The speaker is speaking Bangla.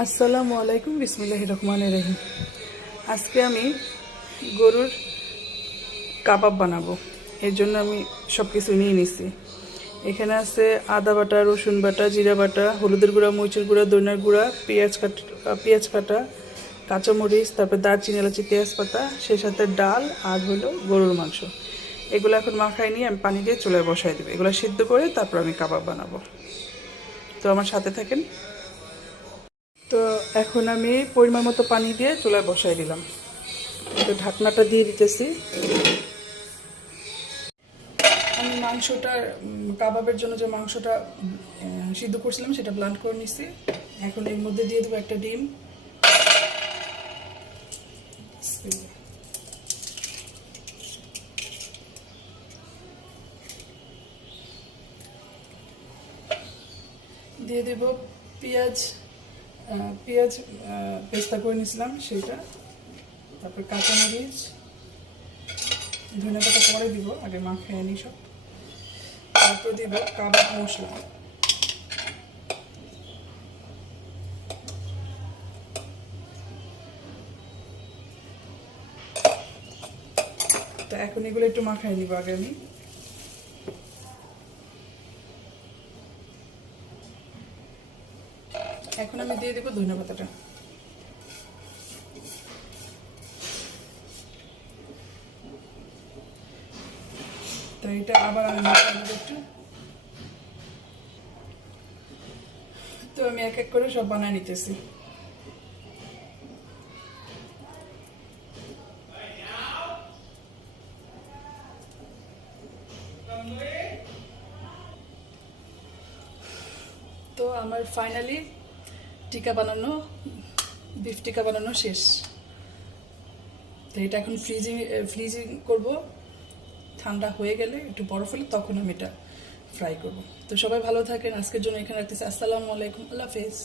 আসসালামু আলাইকুম, বিসমিল্লাহির রহমানির রহিম। আজকে আমি গরুর কাবাব বানাবো। এর জন্য আমি সব কিছু নিয়ে নিছি। এখানে আছে আদা বাটা, রসুন বাটা, জিরা বাটা, হলুদের গুঁড়া, মরিচের গুঁড়া, ধনিয়ার গুঁড়া, পেঁয়াজ কাটা, কাঁচামরিচ, তারপর দারচিনি, এলাচি, তেজপাতা, সেই সাথে ডাল আর হলো গরুর মাংস। এগুলো এখন মাখায় নিয়ে আমি পানি দিয়ে চুলায় বসাই দেবো। এগুলো সিদ্ধ করে তারপর আমি কাবাব বানাবো। তো আমার সাথে থাকেন। তো এখন আমি পরিমাণ মতো পানি দিয়ে চুলায় বসাই দিলাম। তো ঢাকনাটা দিয়ে দিতেছি। আমি মাংসটা কাবাবের জন্য যে মাংসটা সিদ্ধ করছিলাম সেটা ব্লান্ড করে নিছি। এখন এর মধ্যে দিয়ে দেবো একটা ডিম। দিয়ে দেব পেঁয়াজ পেঁয়াজ পেস্তা করে নিয়েছিলাম সেটা, তারপর কাঁচামরিচ, ধনেপাতা পরে দিব, আগে মাখিয়ে আনি সব। তারপর দিব কাবাব মশলা। তো এখন এগুলো একটু মাখাই নিব আগে আমি। এখন আমি দিয়ে দেবো ধনেপাতাটা। তো এটা আবার আমি মাখাই নেব একটু। তো আমি এক এক করে সব বানায় নিতেছি। তো আমার ফাইনালি বিফ টিকা বানানো শেষ। তো এটা এখন ফ্রিজিং করব। ঠান্ডা হয়ে গেলে একটু বরফ হলে তখন আমি এটা ফ্রাই করব। তো সবাই ভালো থাকেন। আজকের জন্য এখানে রাখতেছি। আসসালামু আলাইকুম, আল্লাহ হাফেজ।